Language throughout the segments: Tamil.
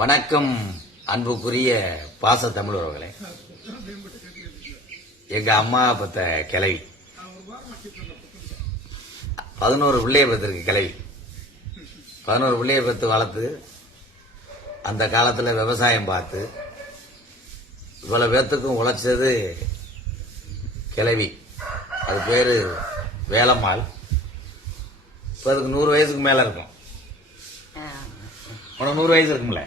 வணக்கம் அன்புக்குரிய பாச தமிழ் உறவுகளே. எங்க அம்மா பத்த கிளவி 11 பிள்ளைய பத்திருக்கு. கிளவி 11 பிள்ளைய பத்து வளர்த்து அந்த காலத்துல விவசாயம் பார்த்து இவ்வளவு பேத்துக்கும் உழைச்சது கிளவி. அது பேரு வேலம்மாள். இப்ப அதுக்கு 100 வயசுக்கு மேல இருக்கும். உனக்கு 100 வயசு இருக்கும்ல.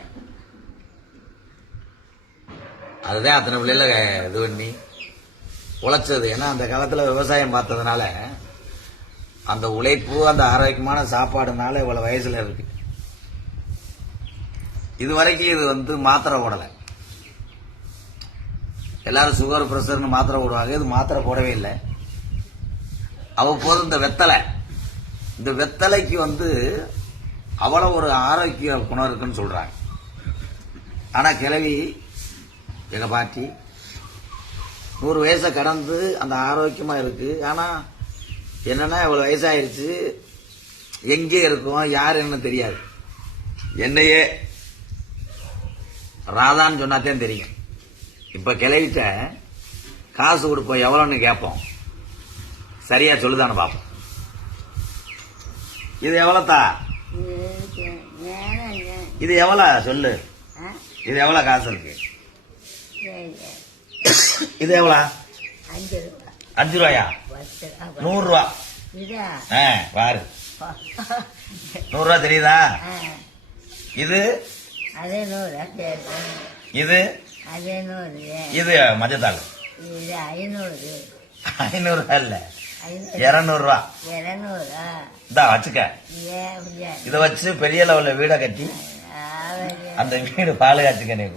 அதுதான் அத்தனை பிள்ளைல இது பண்ணி உழைச்சது. ஏன்னா அந்த காலத்துல விவசாயம் பார்த்ததுனால அந்த உழைப்பு, அந்த ஆரோக்கியமான சாப்பாடுனால இவ்வளவு வயசுல இருக்கு. இது வரைக்கும் இது மாத்திரை போடல. எல்லாரும் சுகர் பிரஷர்னு மாத்திரை போடுவாங்க. இது மாத்திரை போடவே இல்லை. அவ்வப்போது இந்த வெத்தலைக்கு அவ்வளவு ஒரு ஆரோக்கிய குணம் இருக்குன்னு சொல்றாங்க. ஆனா கிழவி எங்க பாட்டி 100 வயசை கடந்து அந்த ஆரோக்கியமா இருக்கு. ஆனா என்னன்னா இவ்வளவு வயசாயிருச்சு, எங்கே இருக்கும், யார் என்ன தெரியாது. என்னையே ராதான்னு சொன்னாத்தான் தெரியும். இப்ப கிளவிட்ட காசு கொடுப்போம், எவ்வளவுன்னு கேட்போம். சரியா சொல்லுதானு பாப்போம். இது எவ்வளவுதா? இது எவ்வளவு சொல்லு. இது எவ்வளவு காசு இருக்கு? இது எவ்வளவு? 5 ரூபாயா? 100 ரூபா. பாரு, 100 ரூபா தெரியுதா? இது இது இது மஞ்சத்தாள். 500 ரூபா இல்ல, 200 ரூபா. இதா வச்சுக்க. இத வச்சு பெரிய லெவல்ல வீட கட்டி அந்த வீடு பால் காய்ச்சிக்க. நீ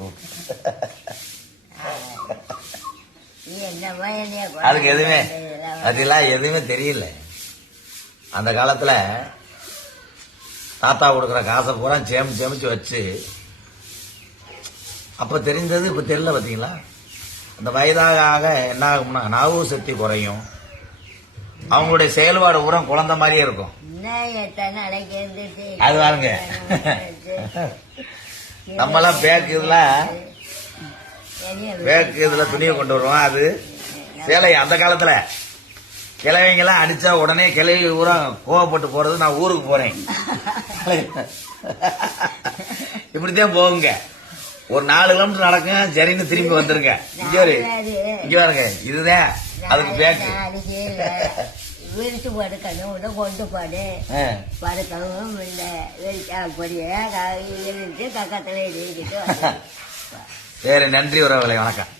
அதுக்கு அதெல்லாம் எதுவுமே தெரியல. அந்த காலத்துல தாத்தா கொடுக்கற காசை பூரா சேமிச்சு வச்சு அப்ப தெரிஞ்சது இப்ப தெரியல. பாத்தீங்களா? அந்த வயதாக என்ன ஆகும்னா ஞாபக சக்தி குறையும். அவங்களுடைய செயல்பாடு பூரா குழந்தை மாதிரியே இருக்கும். அது பாருங்க, நம்மலாம் பேக்கு இதுல துணியை கொண்டு வருவோம். அது சேலை. அந்த காலத்துல கிழவிங்கெல்லாம் அடிச்சா உடனே கிளவி ஊரா கோவப்பட்டு போறது. நான் ஊருக்கு போறேன் இப்படித்தான் போகுங்க. ஒரு 4 கிலோமீட்டர் நடக்கும், சரின்னு திரும்பி வந்துருங்க. இங்க பாருங்க, இதுதான் அதுக்கு பேக்கு. விரிச்சு படுக்கணும், கொண்டு பாடு படுக்கவும் இல்லை. அப்படியே கக்கத்துல சரி, நன்றி உறவுகளை, வணக்கம்.